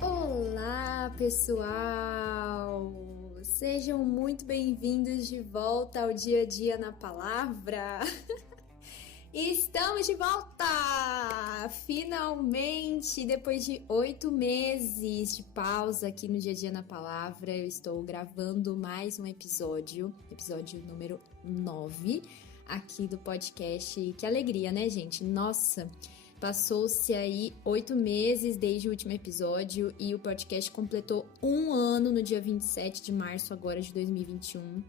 Olá, pessoal! Sejam muito bem-vindos de volta ao Dia a Dia na Palavra. Estamos de volta! Finalmente, depois de 8 meses de pausa aqui no Dia a Dia na Palavra, eu estou gravando mais um episódio número 9 aqui do podcast. Que alegria, né, gente? Nossa! Passou-se aí 8 meses desde o último episódio e o podcast completou 1 ano no dia 27 de março agora de 2021.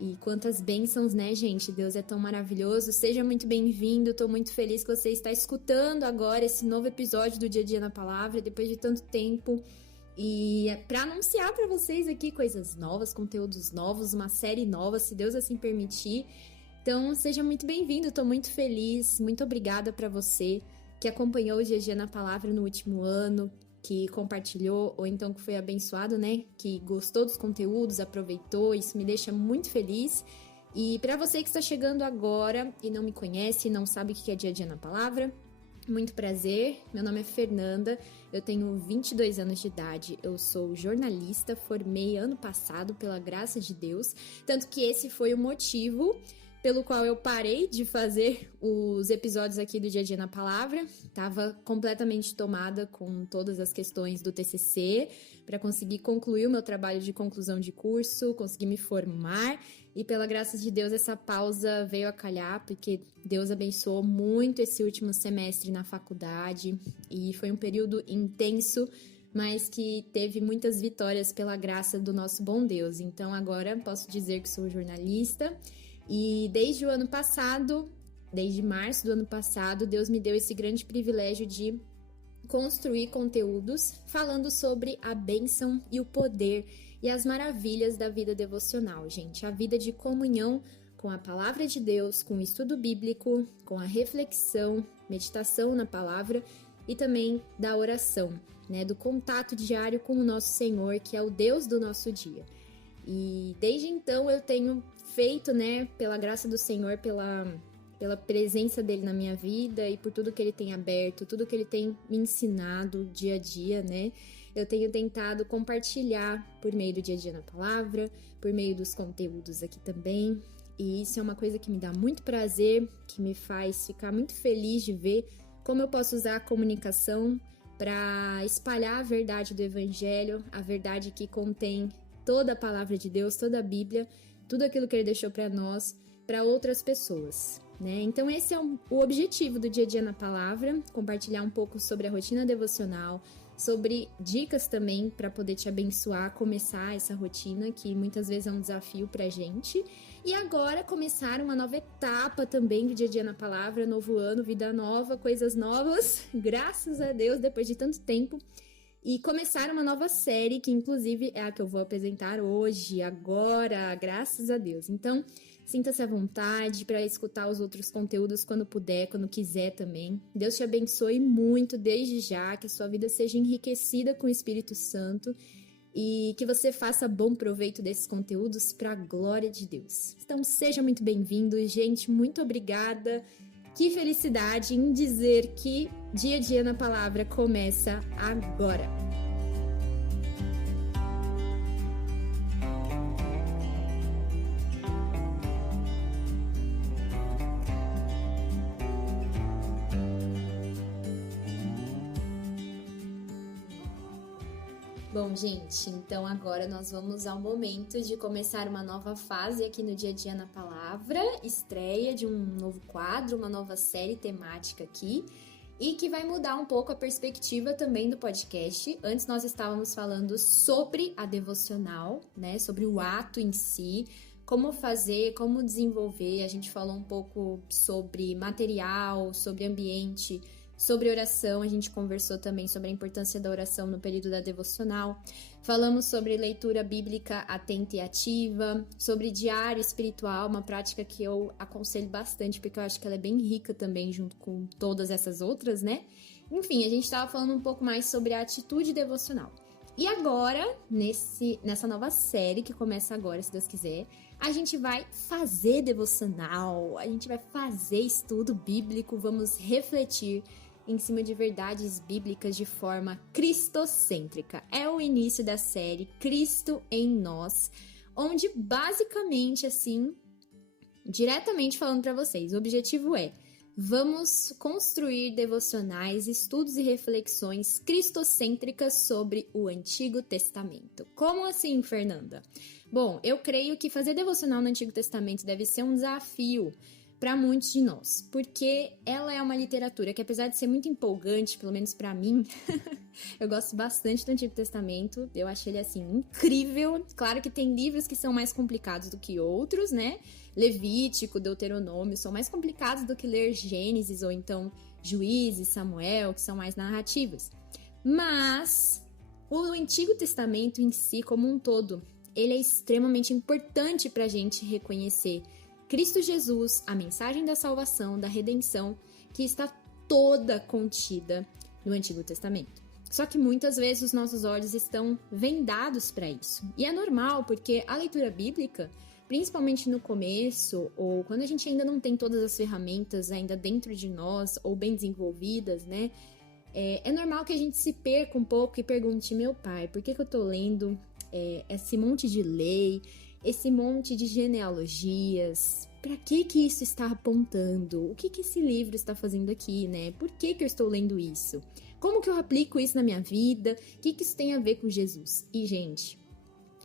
E quantas bênçãos, né, gente? Deus é tão maravilhoso. Seja muito bem-vindo. Tô muito feliz que você está escutando agora esse novo episódio do Dia a Dia na Palavra, depois de tanto tempo. E para anunciar para vocês aqui coisas novas, conteúdos novos, uma série nova, se Deus assim permitir. Então, seja muito bem-vindo. Tô muito feliz. Muito obrigada para você que acompanhou o Dia a Dia na Palavra no último ano, que compartilhou ou então que foi abençoado, né? Que gostou dos conteúdos, aproveitou, isso me deixa muito feliz. E para você que está chegando agora e não me conhece, não sabe o que é Dia a Dia na Palavra, muito prazer, meu nome é Fernanda, eu tenho 22 anos de idade, eu sou jornalista, formei ano passado pela graça de Deus, tanto que esse foi o motivo pelo qual eu parei de fazer os episódios aqui do Dia a Dia na Palavra. Estava completamente tomada com todas as questões do TCC para conseguir concluir o meu trabalho de conclusão de curso, conseguir me formar e pela graça de Deus essa pausa veio a calhar porque Deus abençoou muito esse último semestre na faculdade e foi um período intenso, mas que teve muitas vitórias pela graça do nosso bom Deus. Então agora posso dizer que sou jornalista. E desde o ano passado, desde março do ano passado, Deus me deu esse grande privilégio de construir conteúdos falando sobre a bênção e o poder e as maravilhas da vida devocional, gente. A vida de comunhão com a palavra de Deus, com o estudo bíblico, com a reflexão, meditação na palavra e também da oração, né? Do contato diário com o nosso Senhor, que é o Deus do nosso dia. E desde então eu tenho feito, né, pela graça do Senhor, pela presença dele na minha vida e por tudo que ele tem aberto, tudo que ele tem me ensinado dia a dia, né, eu tenho tentado compartilhar por meio do Dia a Dia na Palavra, por meio dos conteúdos aqui também, e isso é uma coisa que me dá muito prazer, que me faz ficar muito feliz de ver como eu posso usar a comunicação para espalhar a verdade do Evangelho, a verdade que contém toda a palavra de Deus, toda a Bíblia, tudo aquilo que ele deixou para nós, para outras pessoas, né? Então esse é o objetivo do Dia a Dia na Palavra, compartilhar um pouco sobre a rotina devocional, sobre dicas também para poder te abençoar, começar essa rotina que muitas vezes é um desafio pra gente. E agora começar uma nova etapa também do Dia a Dia na Palavra, novo ano, vida nova, coisas novas, graças a Deus, depois de tanto tempo. E começar uma nova série, que inclusive é a que eu vou apresentar hoje, agora, graças a Deus. Então, sinta-se à vontade para escutar os outros conteúdos quando puder, quando quiser também. Deus te abençoe muito desde já, que a sua vida seja enriquecida com o Espírito Santo e que você faça bom proveito desses conteúdos para a glória de Deus. Então, seja muito bem-vindo, gente, muito obrigada. Que felicidade em dizer que Dia a Dia na Palavra começa agora! Bom, gente, então agora nós vamos ao momento de começar uma nova fase aqui no Dia a Dia na Palavra, estreia de um novo quadro, uma nova série temática aqui, e que vai mudar um pouco a perspectiva também do podcast. Antes nós estávamos falando sobre a devocional, né, sobre o ato em si, como fazer, como desenvolver, a gente falou um pouco sobre material, sobre ambiente, sobre oração, a gente conversou também sobre a importância da oração no período da devocional. Falamos sobre leitura bíblica atenta e ativa, sobre diário espiritual, uma prática que eu aconselho bastante, porque eu acho que ela é bem rica também, junto com todas essas outras, né? Enfim, a gente estava falando um pouco mais sobre a atitude devocional. E agora, nessa nova série, que começa agora, se Deus quiser, a gente vai fazer devocional, a gente vai fazer estudo bíblico, vamos refletir em cima de verdades bíblicas de forma cristocêntrica. É o início da série Cristo em Nós, onde basicamente, assim, diretamente falando para vocês, o objetivo é: vamos construir devocionais, estudos e reflexões cristocêntricas sobre o Antigo Testamento. Como assim, Fernanda? Bom, eu creio que fazer devocional no Antigo Testamento deve ser um desafio para muitos de nós, porque ela é uma literatura que, apesar de ser muito empolgante, pelo menos para mim, eu gosto bastante do Antigo Testamento, eu acho ele, assim, incrível. Claro que tem livros que são mais complicados do que outros, né? Levítico, Deuteronômio são mais complicados do que ler Gênesis ou então Juízes, Samuel, que são mais narrativas. Mas o Antigo Testamento em si, como um todo, ele é extremamente importante para a gente reconhecer Cristo Jesus, a mensagem da salvação, da redenção, que está toda contida no Antigo Testamento. Só que muitas vezes os nossos olhos estão vendados para isso. E é normal, porque a leitura bíblica, principalmente no começo, ou quando a gente ainda não tem todas as ferramentas ainda dentro de nós, ou bem desenvolvidas, né? É normal que a gente se perca um pouco e pergunte: meu pai, por que eu tô lendo esse monte de lei, esse monte de genealogias? Para que isso está apontando? O que esse livro está fazendo aqui, né? Por que eu estou lendo isso? Como que eu aplico isso na minha vida? O que isso tem a ver com Jesus? E, gente,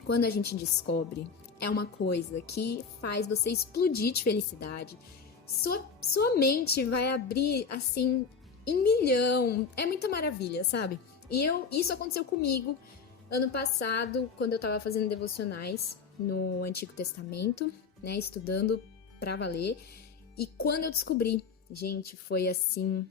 quando a gente descobre, é uma coisa que faz você explodir de felicidade. Sua mente vai abrir, assim, em milhão. É muita maravilha, sabe? E isso aconteceu comigo ano passado, quando eu tava fazendo devocionais no Antigo Testamento, né? Estudando pra valer. E quando eu descobri, gente, foi assim,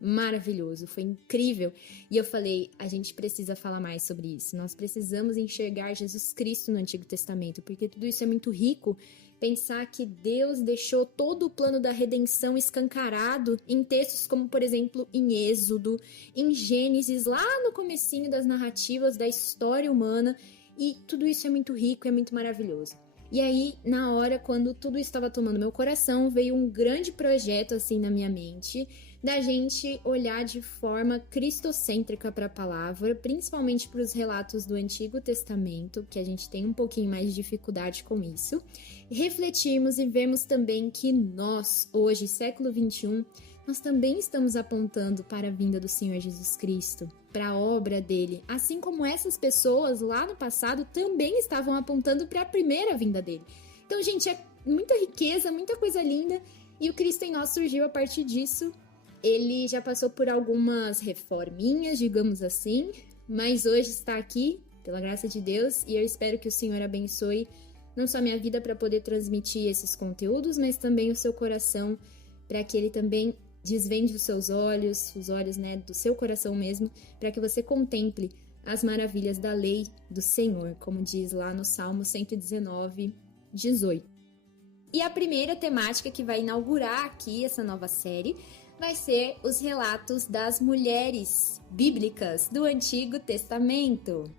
maravilhoso, foi incrível. E eu falei: a gente precisa falar mais sobre isso. Nós precisamos enxergar Jesus Cristo no Antigo Testamento, porque tudo isso é muito rico. Pensar que Deus deixou todo o plano da redenção escancarado em textos como, por exemplo, em Êxodo, em Gênesis, lá no comecinho das narrativas da história humana. E tudo isso é muito rico, é muito maravilhoso. E aí, na hora, quando tudo estava tomando meu coração, veio um grande projeto assim na minha mente, da gente olhar de forma cristocêntrica para a palavra, principalmente para os relatos do Antigo Testamento, que a gente tem um pouquinho mais de dificuldade com isso, refletirmos e vermos também que nós, hoje, século XXI, nós também estamos apontando para a vinda do Senhor Jesus Cristo, para a obra dele, assim como essas pessoas lá no passado também estavam apontando para a primeira vinda dele. Então, gente, é muita riqueza, muita coisa linda, e o Cristo em Nós surgiu a partir disso. Ele já passou por algumas reforminhas, digamos assim, mas hoje está aqui, pela graça de Deus, e eu espero que o Senhor abençoe não só a minha vida para poder transmitir esses conteúdos, mas também o seu coração, para que ele também desvende os seus olhos, os olhos, né, do seu coração mesmo, para que você contemple as maravilhas da lei do Senhor, como diz lá no Salmo 119, 18. E a primeira temática que vai inaugurar aqui essa nova série vai ser os relatos das mulheres bíblicas do Antigo Testamento.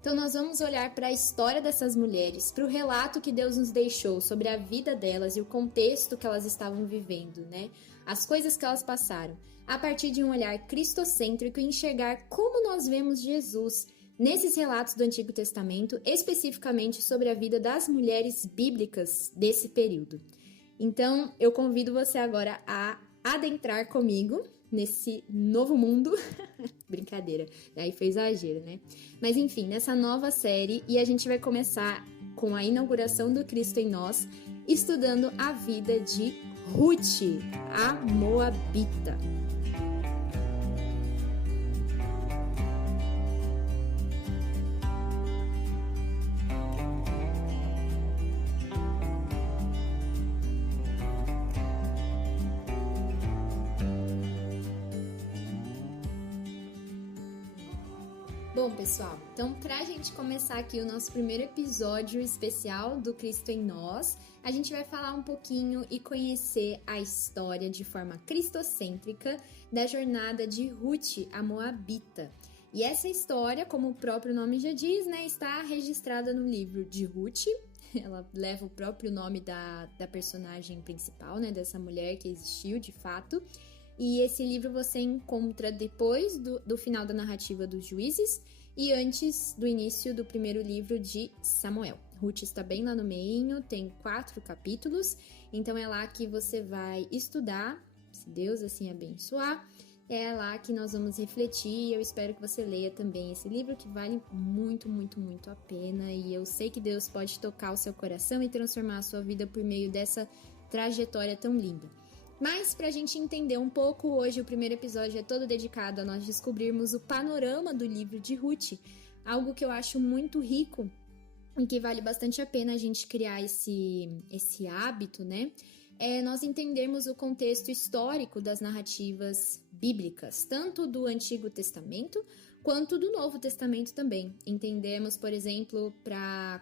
Então nós vamos olhar para a história dessas mulheres, para o relato que Deus nos deixou sobre a vida delas e o contexto que elas estavam vivendo, né? As coisas que elas passaram, a partir de um olhar cristocêntrico e enxergar como nós vemos Jesus nesses relatos do Antigo Testamento, especificamente sobre a vida das mulheres bíblicas desse período. Então, eu convido você agora a adentrar comigo nesse novo mundo. Brincadeira, daí foi exagero, né? Mas enfim, nessa nova série, e a gente vai começar com a inauguração do Cristo em Nós, estudando a vida de Ruth, a Moabita. Bom, pessoal, então pra gente começar aqui o nosso primeiro episódio especial do Cristo em Nós, a gente vai falar um pouquinho e conhecer a história de forma cristocêntrica da jornada de Ruth, a Moabita. E essa história, como o próprio nome já diz, né, está registrada no livro de Ruth. Ela leva o próprio nome da personagem principal, né, dessa mulher que existiu de fato. E esse livro você encontra depois do final da narrativa dos Juízes e antes do início do primeiro livro de Samuel. Ruth está bem lá no meinho, tem 4 capítulos, então é lá que você vai estudar, se Deus assim abençoar. É lá que nós vamos refletir. Eu espero que você leia também esse livro, que vale muito, muito, muito a pena. E eu sei que Deus pode tocar o seu coração e transformar a sua vida por meio dessa trajetória tão linda. Mas para a gente entender um pouco, hoje o primeiro episódio é todo dedicado a nós descobrirmos o panorama do livro de Ruth. Algo que eu acho muito rico e que vale bastante a pena a gente criar esse hábito, né? É nós entendermos o contexto histórico das narrativas bíblicas, tanto do Antigo Testamento quanto do Novo Testamento também. Entendemos, por exemplo, para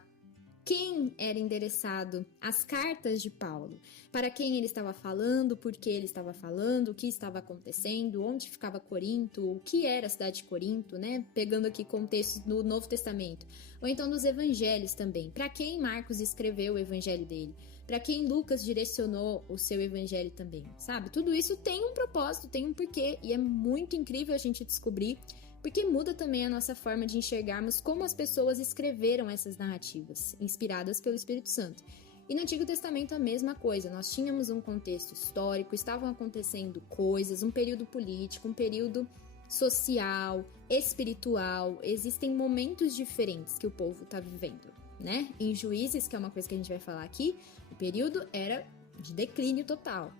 quem era endereçado as cartas de Paulo, para quem ele estava falando, por que ele estava falando, o que estava acontecendo, onde ficava Corinto, o que era a cidade de Corinto, né? Pegando aqui contextos do Novo Testamento, ou então dos evangelhos também, para quem Marcos escreveu o evangelho dele, para quem Lucas direcionou o seu evangelho também, sabe? Tudo isso tem um propósito, tem um porquê, e é muito incrível a gente descobrir, porque muda também a nossa forma de enxergarmos como as pessoas escreveram essas narrativas, inspiradas pelo Espírito Santo. E no Antigo Testamento a mesma coisa, nós tínhamos um contexto histórico, estavam acontecendo coisas, um período político, um período social, espiritual, existem momentos diferentes que o povo está vivendo, né? Em Juízes, que é uma coisa que a gente vai falar aqui, o período era de declínio total.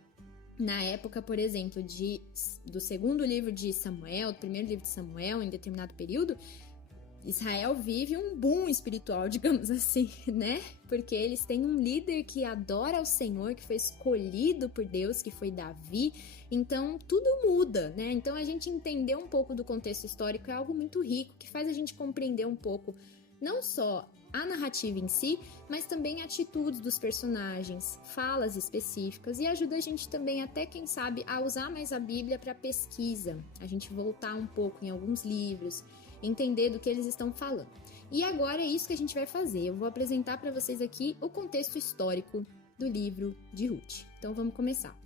Na época, por exemplo, do segundo livro de Samuel, do primeiro livro de Samuel, em determinado período, Israel vive um boom espiritual, digamos assim, né? Porque eles têm um líder que adora ao Senhor, que foi escolhido por Deus, que foi Davi. Então, tudo muda, né? Então, a gente entender um pouco do contexto histórico é algo muito rico, que faz a gente compreender um pouco, não só a narrativa em si, mas também atitudes dos personagens, falas específicas, e ajuda a gente também até, quem sabe, a usar mais a Bíblia para pesquisa, a gente voltar um pouco em alguns livros, entender do que eles estão falando. E agora é isso que a gente vai fazer, eu vou apresentar para vocês aqui o contexto histórico do livro de Ruth. Então vamos começar.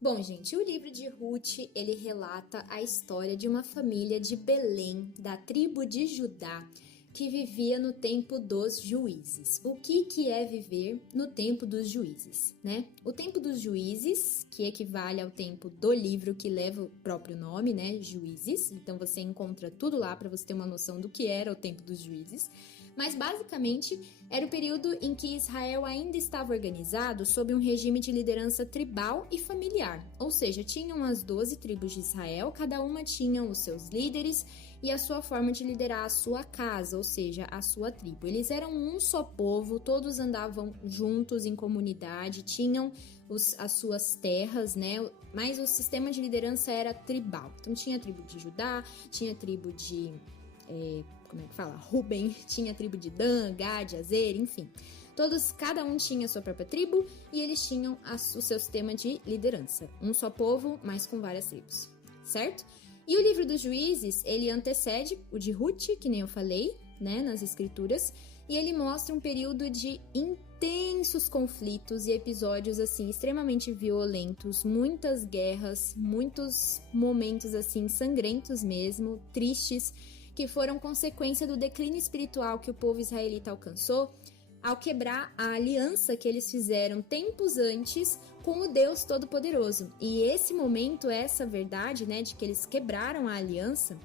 Bom, gente, o livro de Ruth, ele relata a história de uma família de Belém, da tribo de Judá, que vivia no tempo dos juízes. O que é viver no tempo dos juízes, né? O tempo dos juízes, que equivale ao tempo do livro que leva o próprio nome, né? Juízes. Então você encontra tudo lá para você ter uma noção do que era o tempo dos juízes. Mas basicamente era o período em que Israel ainda estava organizado sob um regime de liderança tribal e familiar. Ou seja, tinham as 12 tribos de Israel, cada uma tinha os seus líderes e a sua forma de liderar a sua casa, ou seja, a sua tribo. Eles eram um só povo, todos andavam juntos em comunidade, tinham as suas terras, né? Mas o sistema de liderança era tribal. Então tinha a tribo de Judá, tinha a tribo de Ruben, tinha a tribo de Dan, Gad, Azer, enfim. Cada um tinha a sua própria tribo e eles tinham o seu sistema de liderança. Um só povo, mas com várias tribos, certo? E o livro dos Juízes, ele antecede o de Ruth, que nem eu falei, né, nas escrituras, e ele mostra um período de intensos conflitos e episódios, assim, extremamente violentos, muitas guerras, muitos momentos, assim, sangrentos mesmo, tristes, que foram consequência do declínio espiritual que o povo israelita alcançou ao quebrar a aliança que eles fizeram tempos antes com o Deus Todo-Poderoso. E esse momento, essa verdade, né, de que eles quebraram a aliança,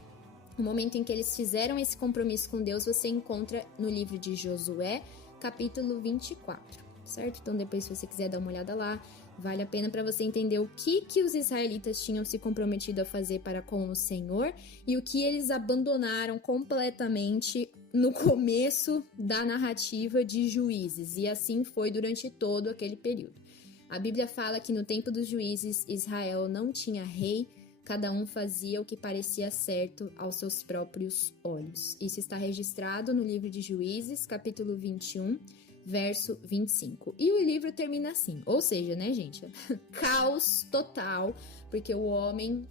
o momento em que eles fizeram esse compromisso com Deus, você encontra no livro de Josué, capítulo 24, certo? Então depois, se você quiser dar uma olhada lá, vale a pena para você entender o que os israelitas tinham se comprometido a fazer para com o Senhor e o que eles abandonaram completamente no começo da narrativa de Juízes. E assim foi durante todo aquele período. A Bíblia fala que no tempo dos Juízes, Israel não tinha rei, cada um fazia o que parecia certo aos seus próprios olhos. Isso está registrado no livro de Juízes, capítulo 21, verso 25. E o livro termina assim, ou seja, né, gente? Caos total, porque o homem,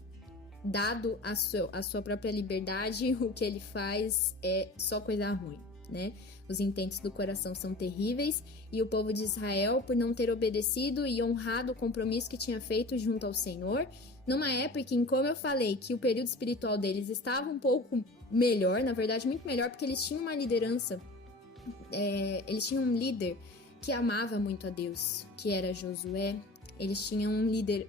dado a sua própria liberdade, o que ele faz é só coisa ruim, né? Os intentos do coração são terríveis e o povo de Israel, por não ter obedecido e honrado o compromisso que tinha feito junto ao Senhor, numa época em, como eu falei, que o período espiritual deles estava um pouco melhor, na verdade muito melhor, porque eles tinham uma liderança, eles tinham um líder que amava muito a Deus, que era Josué. Eles tinham um líder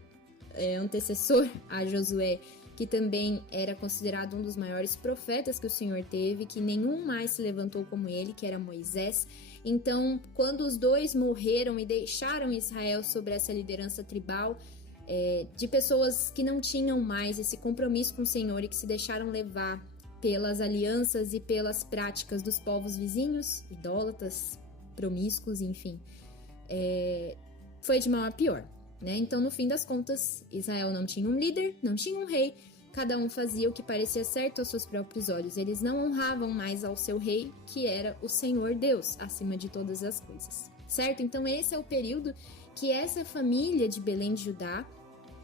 antecessor a Josué, que também era considerado um dos maiores profetas que o Senhor teve, que nenhum mais se levantou como ele, que era Moisés. Então, quando os dois morreram e deixaram Israel sob essa liderança tribal, de pessoas que não tinham mais esse compromisso com o Senhor e que se deixaram levar pelas alianças e pelas práticas dos povos vizinhos, idólatras, promíscuos, enfim, foi de mal a pior, né? Então, no fim das contas, Israel não tinha um líder, não tinha um rei, cada um fazia o que parecia certo aos seus próprios olhos. Eles não honravam mais ao seu rei, que era o Senhor Deus, acima de todas as coisas, certo? Então, esse é o período que essa família de Belém de Judá,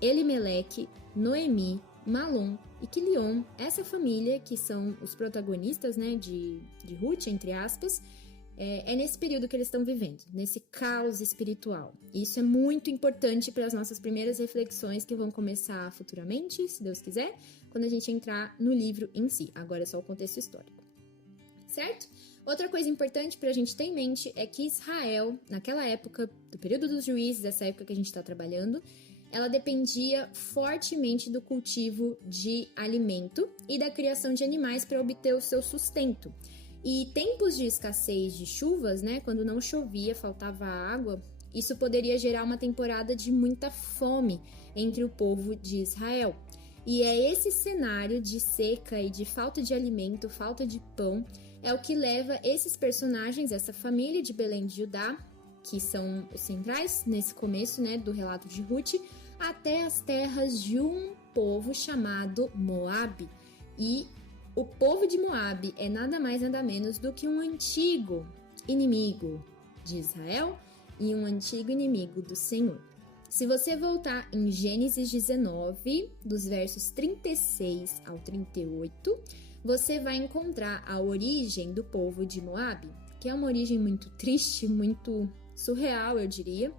Elimeleque, Noemi, Malom e Quilion, essa família que são os protagonistas, né, de Ruth, entre aspas, é nesse período que eles estão vivendo, nesse caos espiritual. Isso é muito importante para as nossas primeiras reflexões que vão começar futuramente, se Deus quiser, quando a gente entrar no livro em si. Agora é só o contexto histórico, certo? Outra coisa importante para a gente ter em mente é que Israel, naquela época, do período dos juízes, essa época que a gente está trabalhando, ela dependia fortemente do cultivo de alimento e da criação de animais para obter o seu sustento. E tempos de escassez de chuvas, né, quando não chovia, faltava água, isso poderia gerar uma temporada de muita fome entre o povo de Israel. E é esse cenário de seca e de falta de alimento, falta de pão, é o que leva esses personagens, essa família de Belém de Judá, que são os centrais nesse começo, né, do relato de Ruth, até as terras de um povo chamado Moabe. E o povo de Moabe é nada mais nada menos do que um antigo inimigo de Israel e um antigo inimigo do Senhor. Se você voltar em Gênesis 19, dos versos 36 ao 38, você vai encontrar a origem do povo de Moabe, que é uma origem muito triste, muito surreal, eu diria.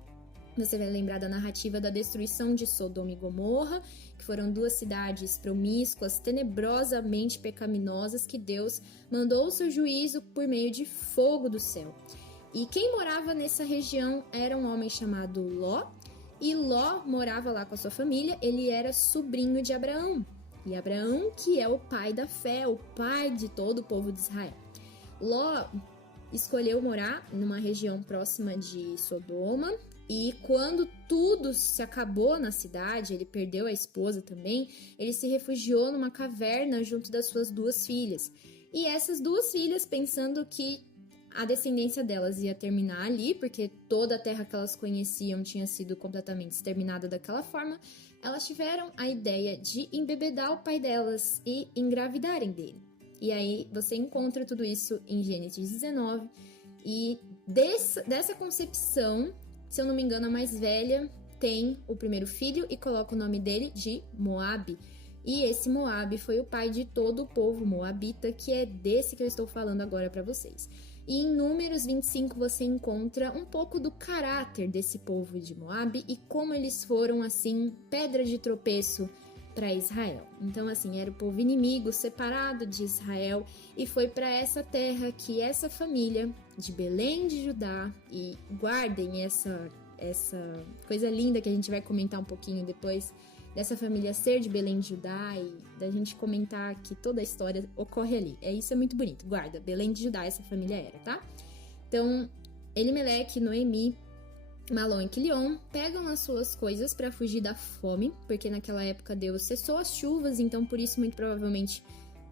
Você vai lembrar da narrativa da destruição de Sodoma e Gomorra, que foram duas cidades promíscuas, tenebrosamente pecaminosas, que Deus mandou o seu juízo por meio de fogo do céu. E quem morava nessa região era um homem chamado Ló, e Ló morava lá com a sua família. Ele era sobrinho de Abraão, e Abraão que é o pai da fé, o pai de todo o povo de Israel. Ló escolheu morar numa região próxima de Sodoma, e quando tudo se acabou na cidade, ele perdeu a esposa também, ele se refugiou numa caverna junto das suas duas filhas. E essas duas filhas, pensando que a descendência delas ia terminar ali, porque toda a terra que elas conheciam tinha sido completamente exterminada daquela forma, elas tiveram a ideia de embebedar o pai delas e engravidarem dele. E aí você encontra tudo isso em Gênesis 19, e dessa concepção, se eu não me engano, a mais velha tem o primeiro filho e coloca o nome dele de Moabe. E esse Moabe foi o pai de todo o povo moabita, que é desse que eu estou falando agora para vocês. E em Números 25 você encontra um pouco do caráter desse povo de Moabe e como eles foram, assim, pedra de tropeço para Israel. Então, assim, era o povo inimigo, separado de Israel, e foi para essa terra que essa família de Belém de Judá, e guardem essa coisa linda que a gente vai comentar um pouquinho depois, dessa família ser de Belém de Judá, e da gente comentar que toda a história ocorre ali. Isso é muito bonito, guarda, Belém de Judá essa família era, tá? Então, Elimeleque, Noemi, Malom e Quilion pegam as suas coisas para fugir da fome, porque naquela época Deus cessou as chuvas, então por isso muito provavelmente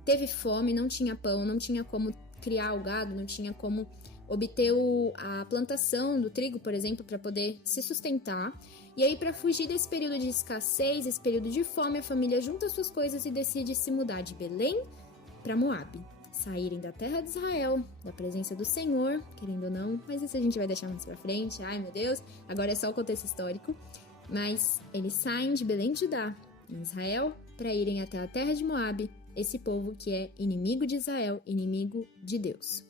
teve fome, não tinha pão, não tinha como criar o gado, não tinha como obter a plantação do trigo, por exemplo, para poder se sustentar. E aí, para fugir desse período de escassez, esse período de fome, a família junta suas coisas e decide se mudar de Belém para Moabe. Saírem da terra de Israel, da presença do Senhor, querendo ou não, mas isso a gente vai deixar mais pra frente. Ai, meu Deus, agora é só o contexto histórico. Mas eles saem de Belém de Judá, em Israel, para irem até a terra de Moabe, esse povo que é inimigo de Israel, inimigo de Deus.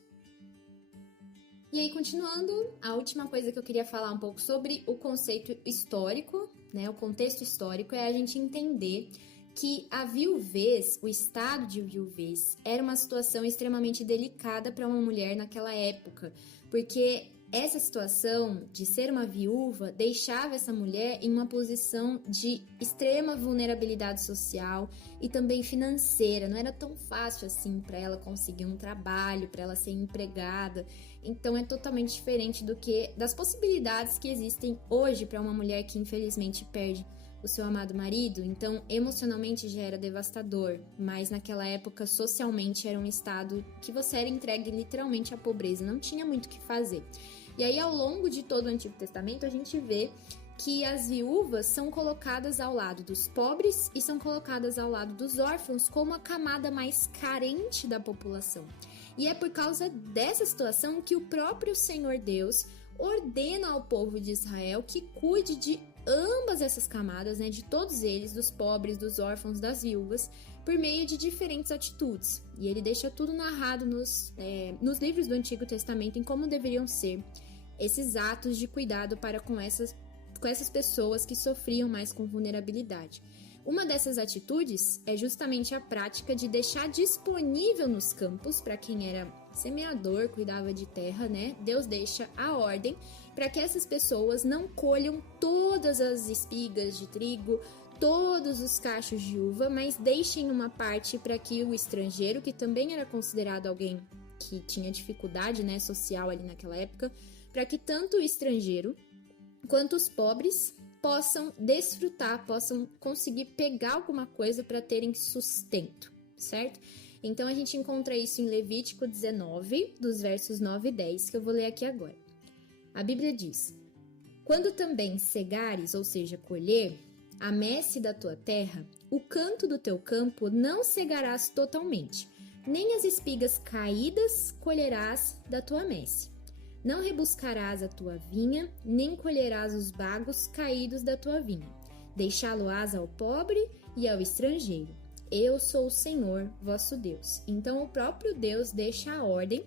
E aí, continuando, a última coisa que eu queria falar um pouco sobre o conceito histórico, né? O contexto histórico é a gente entender que a viuvez, o estado de viuvez, era uma situação extremamente delicada para uma mulher naquela época, porque essa situação de ser uma viúva deixava essa mulher em uma posição de extrema vulnerabilidade social e também financeira. Não era tão fácil assim para ela conseguir um trabalho, para ela ser empregada. Então é totalmente diferente das possibilidades que existem hoje para uma mulher que infelizmente perde o seu amado marido. Então emocionalmente já era devastador, mas naquela época socialmente era um estado que você era entregue literalmente à pobreza, não tinha muito o que fazer. E aí, ao longo de todo o Antigo Testamento, a gente vê que as viúvas são colocadas ao lado dos pobres e são colocadas ao lado dos órfãos como a camada mais carente da população. E é por causa dessa situação que o próprio Senhor Deus ordena ao povo de Israel que cuide de ambas essas camadas, né, de todos eles, dos pobres, dos órfãos, das viúvas, por meio de diferentes atitudes. E ele deixa tudo narrado nos livros do Antigo Testamento em como deveriam ser esses atos de cuidado para com essas pessoas que sofriam mais com vulnerabilidade. Uma dessas atitudes é justamente a prática de deixar disponível nos campos, para quem era semeador, cuidava de terra, né? Deus deixa a ordem para que essas pessoas não colham todas as espigas de trigo, todos os cachos de uva, mas deixem uma parte para que o estrangeiro, que também era considerado alguém que tinha dificuldade, né, social ali naquela época, para que tanto o estrangeiro quanto os pobres possam desfrutar, possam conseguir pegar alguma coisa para terem sustento, certo? Então a gente encontra isso em Levítico 19, dos versos 9 e 10, que eu vou ler aqui agora. A Bíblia diz: quando também cegares, ou seja, colher, a messe da tua terra, o canto do teu campo não cegarás totalmente, nem as espigas caídas colherás da tua messe. Não rebuscarás a tua vinha, nem colherás os bagos caídos da tua vinha. Deixá-lo-ás ao pobre e ao estrangeiro. Eu sou o Senhor, vosso Deus. Então o próprio Deus deixa a ordem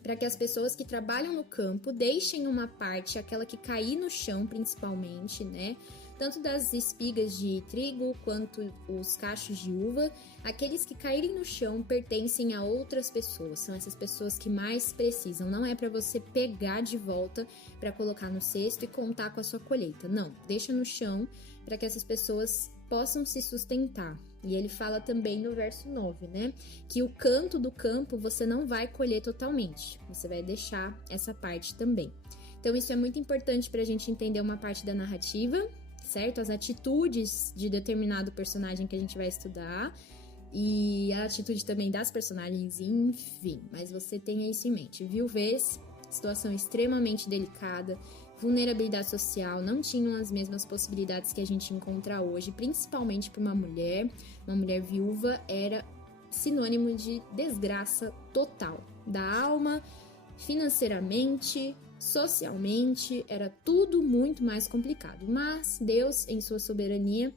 para que as pessoas que trabalham no campo deixem uma parte, aquela que cair no chão principalmente, né? Tanto das espigas de trigo quanto os cachos de uva, aqueles que caírem no chão pertencem a outras pessoas, são essas pessoas que mais precisam. Não é para você pegar de volta para colocar no cesto e contar com a sua colheita, não, deixa no chão para que essas pessoas possam se sustentar. E ele fala também no verso 9, né, que o canto do campo você não vai colher totalmente, você vai deixar essa parte também. Então isso é muito importante para a gente entender uma parte da narrativa, certo? As atitudes de determinado personagem que a gente vai estudar e a atitude também das personagens, enfim. Mas você tenha isso em mente. Viuvez, situação extremamente delicada, vulnerabilidade social, não tinham as mesmas possibilidades que a gente encontra hoje, principalmente para uma mulher. Uma mulher viúva era sinônimo de desgraça total da alma, financeiramente, socialmente, era tudo muito mais complicado. Mas Deus, em sua soberania,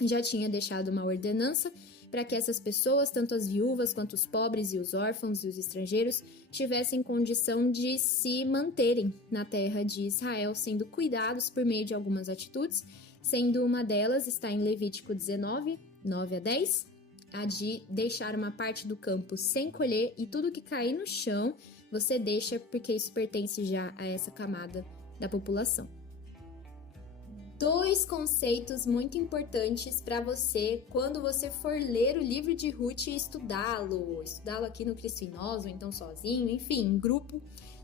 já tinha deixado uma ordenança para que essas pessoas, tanto as viúvas quanto os pobres e os órfãos e os estrangeiros, tivessem condição de se manterem na terra de Israel, sendo cuidados por meio de algumas atitudes, sendo uma delas, está em Levítico 19, 9 a 10, a de deixar uma parte do campo sem colher e tudo que cair no chão você deixa porque isso pertence já a essa camada da população. 2 conceitos muito importantes para você quando você for ler o livro de Ruth e estudá-lo aqui no Cristo em Nós, ou então sozinho, enfim, em grupo.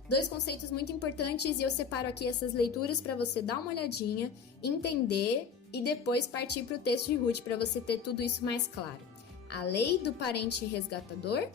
2 conceitos muito importantes e eu separo aqui essas leituras para você dar uma olhadinha, entender e depois partir para o texto de Ruth para você ter tudo isso mais claro. A lei do parente resgatador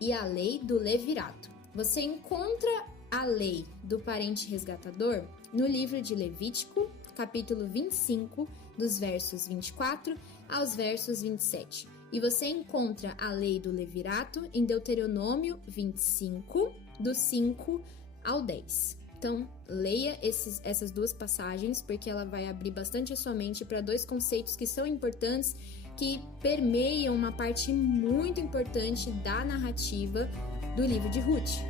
e a lei do levirato. Você encontra a lei do parente resgatador no livro de Levítico, capítulo 25, dos versos 24 aos versos 27. E você encontra a lei do levirato em Deuteronômio 25, do 5 ao 10. Então, leia essas duas passagens, porque ela vai abrir bastante a sua mente para dois conceitos que são importantes, que permeiam uma parte muito importante da narrativa do livro de Ruth.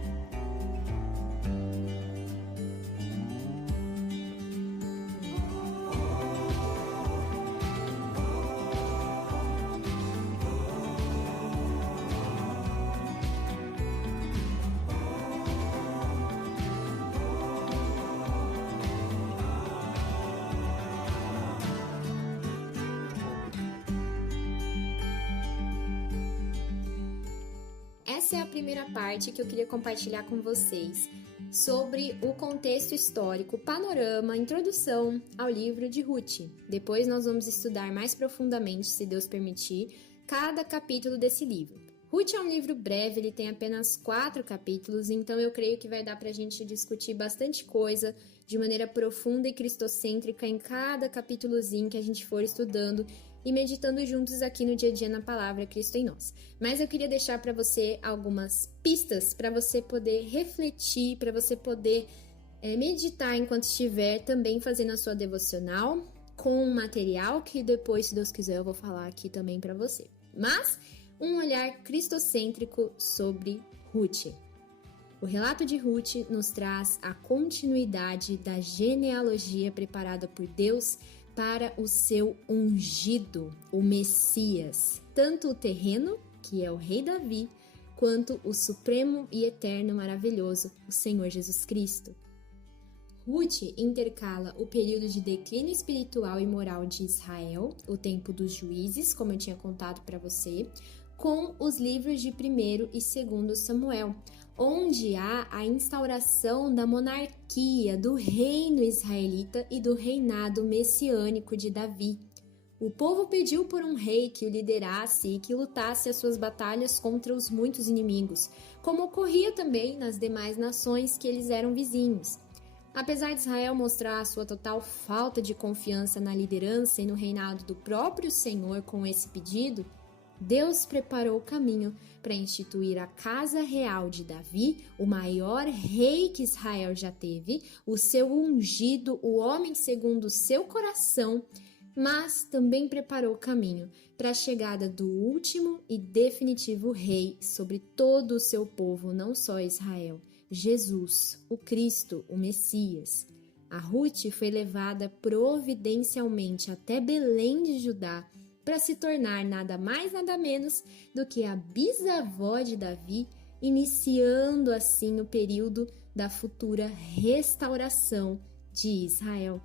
Essa é a primeira parte que eu queria compartilhar com vocês sobre o contexto histórico, panorama, introdução ao livro de Ruth. Depois nós vamos estudar mais profundamente, se Deus permitir, cada capítulo desse livro. Ruth é um livro breve, ele tem apenas 4 capítulos, então eu creio que vai dar pra gente discutir bastante coisa de maneira profunda e cristocêntrica em cada capítulozinho que a gente for estudando e meditando juntos aqui no dia a dia na palavra Cristo em nós. Mas eu queria deixar para você algumas pistas para você poder refletir, para você poder meditar enquanto estiver também fazendo a sua devocional com um material que depois, se Deus quiser, eu vou falar aqui também para você. Mas um olhar cristocêntrico sobre Ruth. O relato de Ruth nos traz a continuidade da genealogia preparada por Deus para o seu ungido, o Messias, tanto o terreno, que é o rei Davi, quanto o supremo e eterno maravilhoso, o Senhor Jesus Cristo. Ruth intercala o período de declínio espiritual e moral de Israel, o tempo dos juízes, como eu tinha contado para você, com os livros de 1º e 2º Samuel, onde há a instauração da monarquia, do reino israelita e do reinado messiânico de Davi. O povo pediu por um rei que o liderasse e que lutasse as suas batalhas contra os muitos inimigos, como ocorria também nas demais nações que eles eram vizinhos. Apesar de Israel mostrar a sua total falta de confiança na liderança e no reinado do próprio Senhor com esse pedido, Deus preparou o caminho para instituir a casa real de Davi, o maior rei que Israel já teve, o seu ungido, o homem segundo o seu coração, mas também preparou o caminho para a chegada do último e definitivo rei sobre todo o seu povo, não só Israel, Jesus, o Cristo, o Messias. A Ruth foi levada providencialmente até Belém de Judá, para se tornar nada mais nada menos do que a bisavó de Davi, iniciando assim o período da futura restauração de Israel.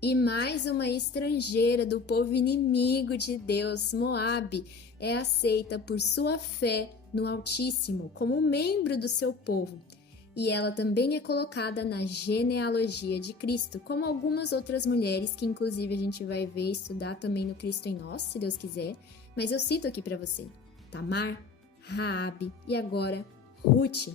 E mais uma estrangeira do povo inimigo de Deus, Moabe, é aceita por sua fé no Altíssimo como membro do seu povo. E ela também é colocada na genealogia de Cristo, como algumas outras mulheres que inclusive a gente vai ver e estudar também no Cristo em Nós, se Deus quiser. Mas eu cito aqui para você: Tamar, Raabe e agora Ruth.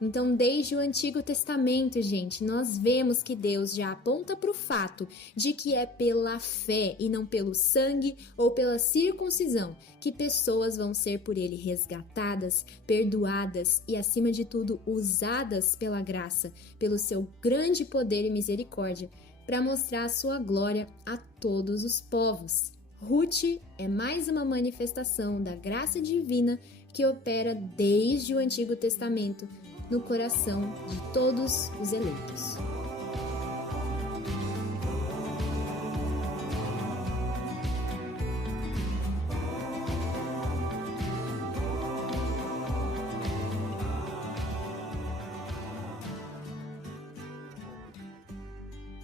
Então, desde o Antigo Testamento, gente, nós vemos que Deus já aponta para o fato de que é pela fé e não pelo sangue ou pela circuncisão que pessoas vão ser por Ele resgatadas, perdoadas e, acima de tudo, usadas pela graça, pelo seu grande poder e misericórdia, para mostrar a sua glória a todos os povos. Ruth é mais uma manifestação da graça divina que opera desde o Antigo Testamento no coração de todos os eleitos.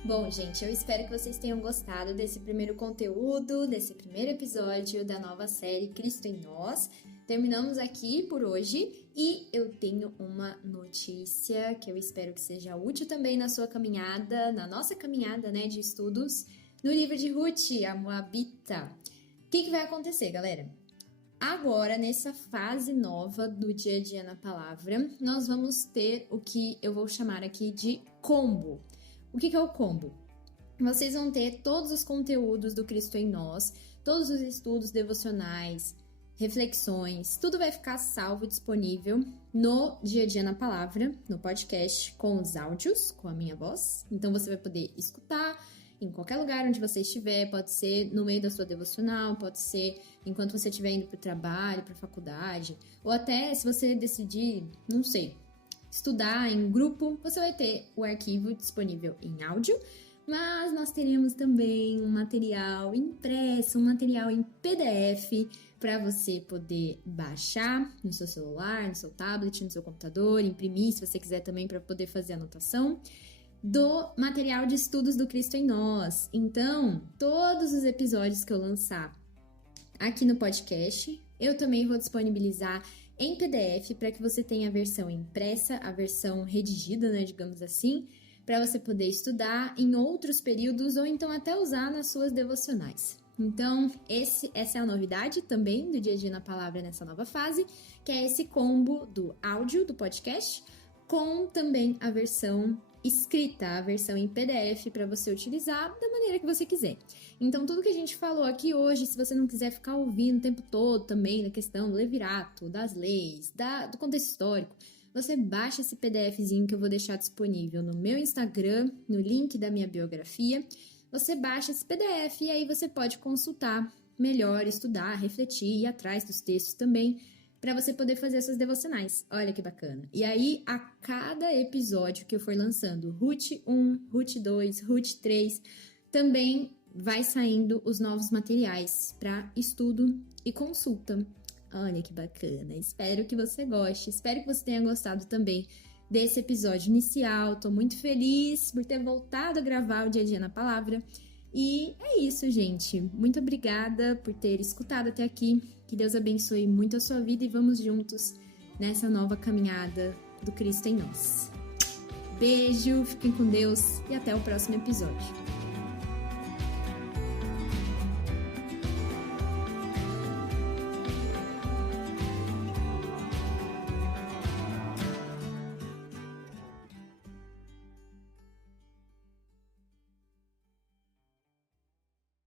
Bom, gente, eu espero que vocês tenham gostado desse primeiro conteúdo, desse primeiro episódio da nova série Cristo em Nós. Terminamos aqui por hoje e eu tenho uma notícia que eu espero que seja útil também na sua caminhada, na nossa caminhada, né, de estudos no livro de Ruth, a Moabita. O que vai acontecer, galera? agora, nessa fase nova do dia a dia na palavra, nós vamos ter o que eu vou chamar aqui de combo. O que é o combo? Vocês vão ter todos os conteúdos do Cristo em Nós, todos os estudos devocionais, reflexões, tudo vai ficar salvo, disponível no Dia a Dia na Palavra, no podcast, com os áudios, com a minha voz. Então você vai poder escutar em qualquer lugar onde você estiver, pode ser no meio da sua devocional, pode ser enquanto você estiver indo para o trabalho, para a faculdade, ou até se você decidir, não sei, estudar em grupo, você vai ter o arquivo disponível em áudio, mas nós teremos também um material impresso, um material em PDF para você poder baixar no seu celular, no seu tablet, no seu computador, imprimir se você quiser também para poder fazer anotação do material de estudos do Cristo em Nós. Então, todos os episódios que eu lançar aqui no podcast, eu também vou disponibilizar em PDF para que você tenha a versão impressa, a versão redigida, né, digamos assim, para você poder estudar em outros períodos ou então até usar nas suas devocionais. Então, essa é a novidade também do Dia a Dia na Palavra nessa nova fase, que é esse combo do áudio do podcast com também a versão escrita, a versão em PDF para você utilizar da maneira que você quiser. Então, tudo que a gente falou aqui hoje, se você não quiser ficar ouvindo o tempo todo também da questão do levirato, das leis, do contexto histórico, você baixa esse PDFzinho que eu vou deixar disponível no meu Instagram, no link da minha biografia. Você baixa esse PDF e aí você pode consultar melhor, estudar, refletir, ir atrás dos textos também, para você poder fazer suas devocionais. Olha que bacana. E aí, a cada episódio que eu for lançando, Ruth 1, Ruth 2, Ruth 3, também vai saindo os novos materiais para estudo e consulta. Olha que bacana. Espero que você goste. Espero que você tenha gostado também desse episódio inicial. Tô muito feliz por ter voltado a gravar o Dia a Dia na Palavra. E é isso, gente. Muito obrigada por ter escutado até aqui. Que Deus abençoe muito a sua vida e vamos juntos nessa nova caminhada do Cristo em Nós. Beijo, fiquem com Deus e até o próximo episódio.